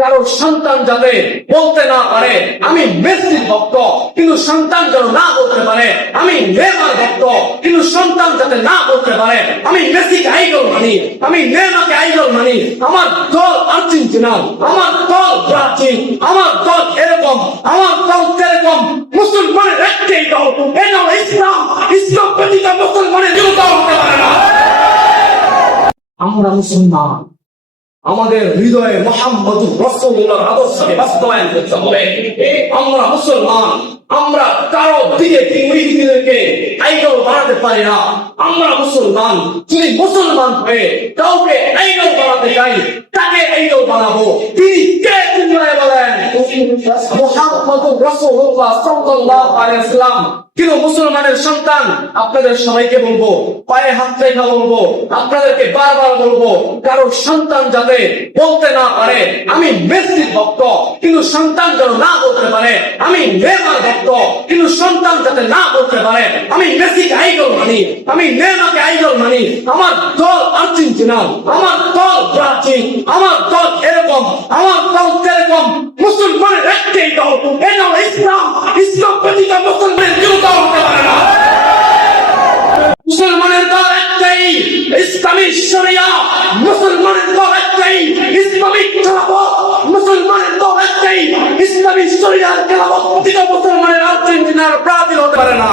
কারো সন্তান যাতে বলতে না পারে আমি মেসির ভক্ত, কিন্তু সন্তান যেন না বলতে পারে আমি নেইমার ভক্ত, কিন্তু সন্তান যাতে না বলতে পারে আমি মেসিকে আইডল মানি, আমি নেইমারকে আইডল মানি। আমার দল আর্জেন্টিনা, আমার দল ব্রাজিল, আমার দল এরকম, আমার দল এরকম। মুসলমানের একটাই দল, এটা হলো ইসলাম। ইসলাম ব্যতীত মুসলমানের কোনো দল হতে পারে না। আমরা মুসলমান, আমাদের হৃদয়ে মুহাম্মদুর রাসূলুল্লাহর আদর্শকে বাস্তবায়ন করতে হবে। আমরা মুসলমান, আমরা কারো দিকে দিকে আইডল বানাতে পারি না। আমরা মুসলমান, যদি মুসলমান হয়ে কাউকে আইডল বানাতে চাই তাকে আইডল বানাবো। তিনি কে চিল্লায়ে বলেন মুহাম্মদুর রাসূলুল্লাহ সাল্লাল্লাহু আলাইহি ওয়াসাল্লাম। কিন্তু মুসলমানের সন্তান, আপনাদের সবাইকে বলবো, পায়ে হাত রেখে বলবো, আপনাদেরকে বারবার বলবো, কারো সন্তান যাতে বলতে না পারে আমি মেসির ভক্ত, কিন্তু সন্তান যেন না বলতে পারে আমি নেইমার ভক্ত, কিন্তু সন্তান যাতে না বলতে পারে আমি মেসিকে আইডল মানি, আমি নেইমারকে আইডল মানি। আমার দল আর্জেন্টিনা, আমার দল ব্রাজিল, আমার দল এরকম, আমার দল এরকম। মুসলমানের একটাই দল, এটা হলো ইসলাম। ইসলাম ব্যতীত মুসলমানের কোনো দল হতে পারে না। মুসলমানের দল একটাই, ইসলামী শরিয়া। মুসলমানের দল একটাই, ইসলামিক খেলাফত। মুসলমানের দল একটাই, ইসলামী শরিয়ার খেলাফত। মুসলমানের আর্জেন্টিনার ব্রাজিল হতে পারে না।